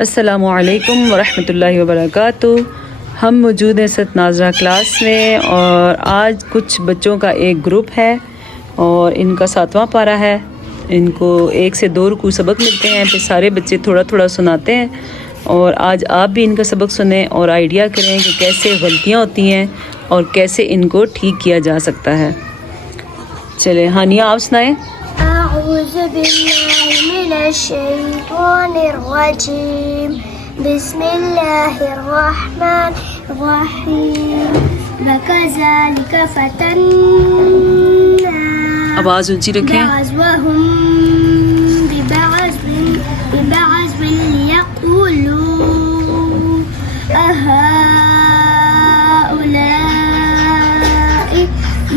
अस्सलामु अलैकुम वरहमतुल्लाहि वबरकातुहू। हम मौजूद हैं सत नाज़रा क्लास में और आज कुछ बच्चों का एक ग्रुप है और इनका 7वां पारा है। इनको 1 से 2 रुकू सबक मिलते हैं, फिर सारे बच्चे थोड़ा थोड़ा सुनाते हैं। और आज आप भी इनका सबक सुने और आइडिया करें कि कैसे गलतियाँ होती हैं और कैसे इनको ठीक किया जा सकता है। चले हानिया आप सुनाएं। أعوذ بالله من الشيطان الرجيم بسم الله الرحمن الرحيم وكذلك فتنا आवाज़ ऊंची रखें। بعضهم ببعض ليقولوا أهؤلاء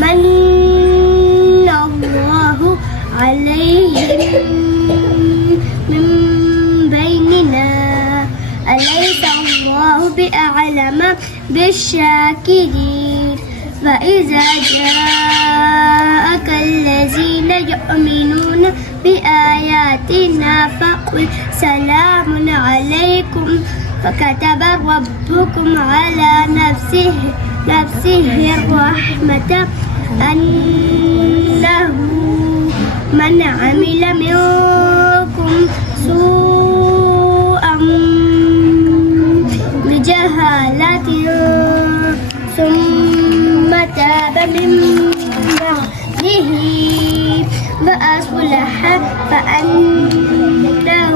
من الله عليهم من بيننا أليس الله بأعلم بالشاكرين وإذا جاءك الذين يؤمنون بآياتنا فقل سلام عليكم فكتب ربكم على نفسه الرحمة أنه من عمل منكم سوءا بجهالة ثم تاب من بعده وأصلح فأنه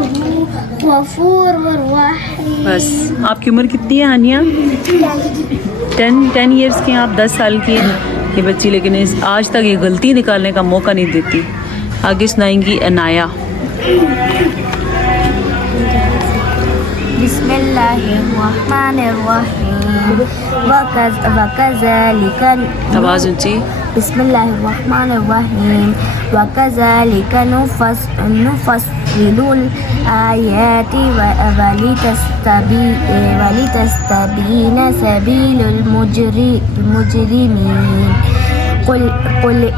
غفور رحيم। बस आपकी उम्र कितनी है हानिया? 10 ईयर्स की हैं आप, 10 साल की हैं ये बच्ची, लेकिन आज तक ये गलती निकालने का मौका नहीं देती। आगे सुनाएंगी अनाया। बिस्मिल्लाहिर्रहमानिर्रहीम वकज़ालिका आवाज़ ऊंची। बिस्मिल्लाहिर्रहमानिर्रहीम वकज़ालिका नुफ़स्सिलुल आयाति वलितस्तबीना सबीलुल मुजरिमीन। قل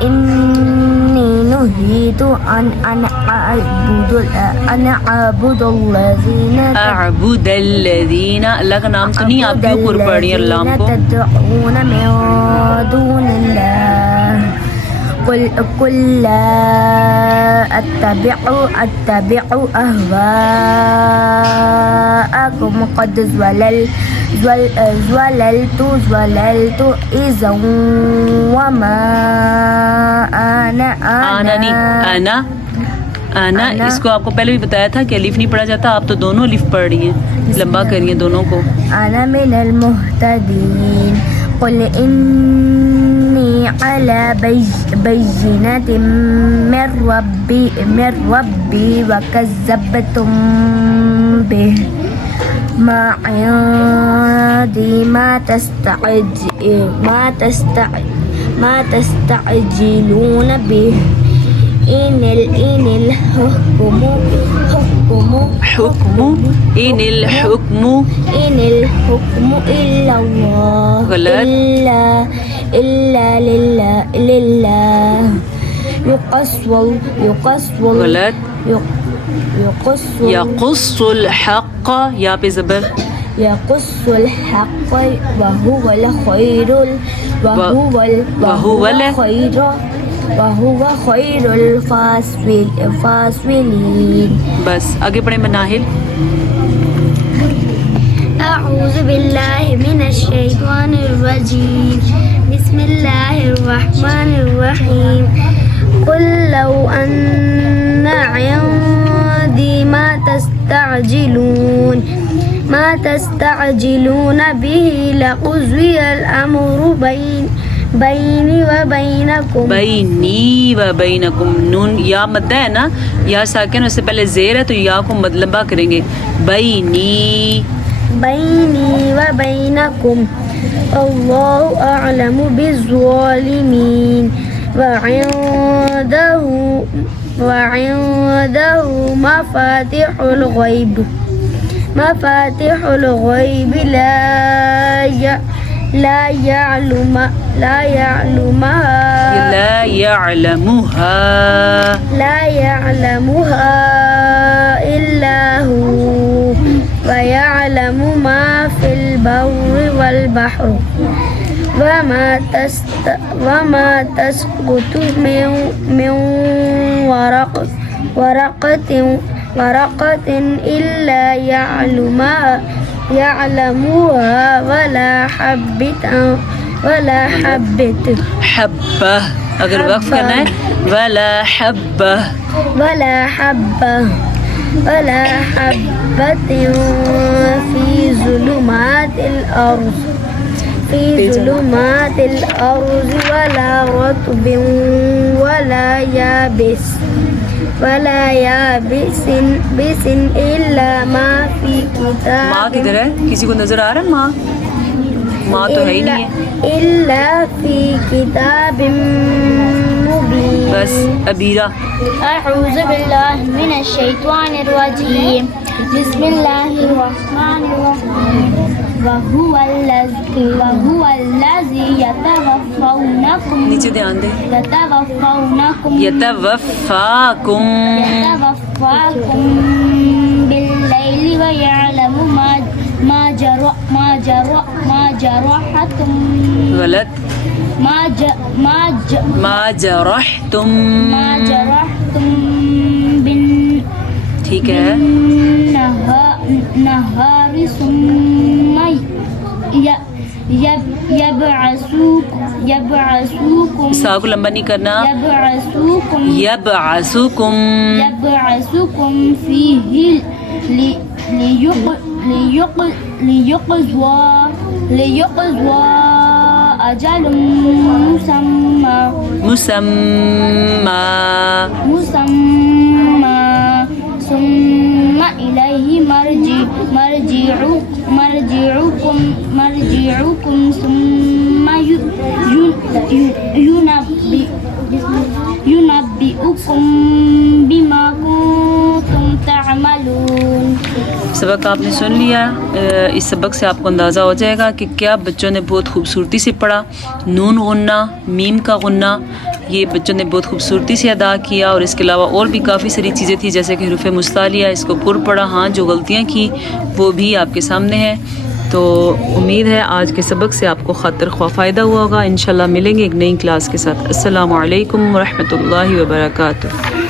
إني نهيت أن أعبد الذين अल्लाह का नाम तो नहीं, आप क्यों कुर पड़ रही हैं अल्लाह को? تدعون من دون الله قل لا أتبع أهواءكم قد ज़للت إذا وما आना इसको आपको पहले भी बताया था कि अलिफ नहीं पढ़ा जाता, आप तो दोनों अलिफ पढ़ रही हैं, लंबा करिए दोनों को। आना मिनल मुहतदीन कुल इन्नी अला बय्यिनतिन मिर रब्बी वकज़्ज़बतुम बिही ما عندي ما تستعجلون به إن الحكم إلا الله إلا لله يقص الحق या पे ज़बर يقص الحق وهو خير الفاصلين। बस आगे पढ़े मनाहिल। أعوذ بالله من الشيطان الرجيم بسم الله الرحمن الرحيم قل لو أن عندي ما تستعجلون به لقضي الأمر بيني وبينكم नून या मद्दा है ना, या साकिन, उससे पहले ज़ेर है तो या को लंबा करेंगे। बैनी वबैनकुम अल्लाहु अअलमु बिज़्ज़ालिमीन وعنده مفاتيح الغيب لا يعلمها إلا هو البحر وما تسقط من ورقة إلا يعلمها ولا حبة حبة अगर वक्फ करना है वला हब्बा ولا حبة في ظلمات الأرض ولا رطب ولا يابس إلا ما في كتاب माँ किधर है किसी को नजर आ रहा है माँ तो है ही नहीं है إلا في كتاب مبين बस अबीरा أعوذ بالله من الشيطان الرجيم بسم الله الرحمن الرحيم وهو الذي يتوفاكم नीचे ध्यान दे यतवफ़ाकुम بالليل ويعلم ما جرحتم गलत ما जरहतुम ठीक है بالنهار ثم يبعثوكم सा को लंबा नहीं करना यबअसुकुम فيه ليقضى أجل مسمى ثم إليه مرجعكم ثم ينبئكم بما كنتم تعملون। सबक आपने सुन लिया। इस सबक से आपको अंदाज़ा हो जाएगा कि क्या बच्चों ने बहुत खूबसूरती से पढ़ा। नून गुन्ना, मीम का गुन्ना, ये बच्चों ने बहुत खूबसूरती से अदा किया। और इसके अलावा और भी काफ़ी सारी चीज़ें थी जैसे कि हरूफ मुस्तालिया, इसको पुर पढ़ा। हाँ, जो गलतियाँ की वो भी आपके सामने है। तो उम्मीद है आज के सबक से आपको खातिर ख्वाह फ़ायदा हुआ होगा। इंशाल्लाह मिलेंगे एक नई क्लास के साथ। अस्सलामु अलैकुम व रहमतुल्लाहि व बरकातुहू।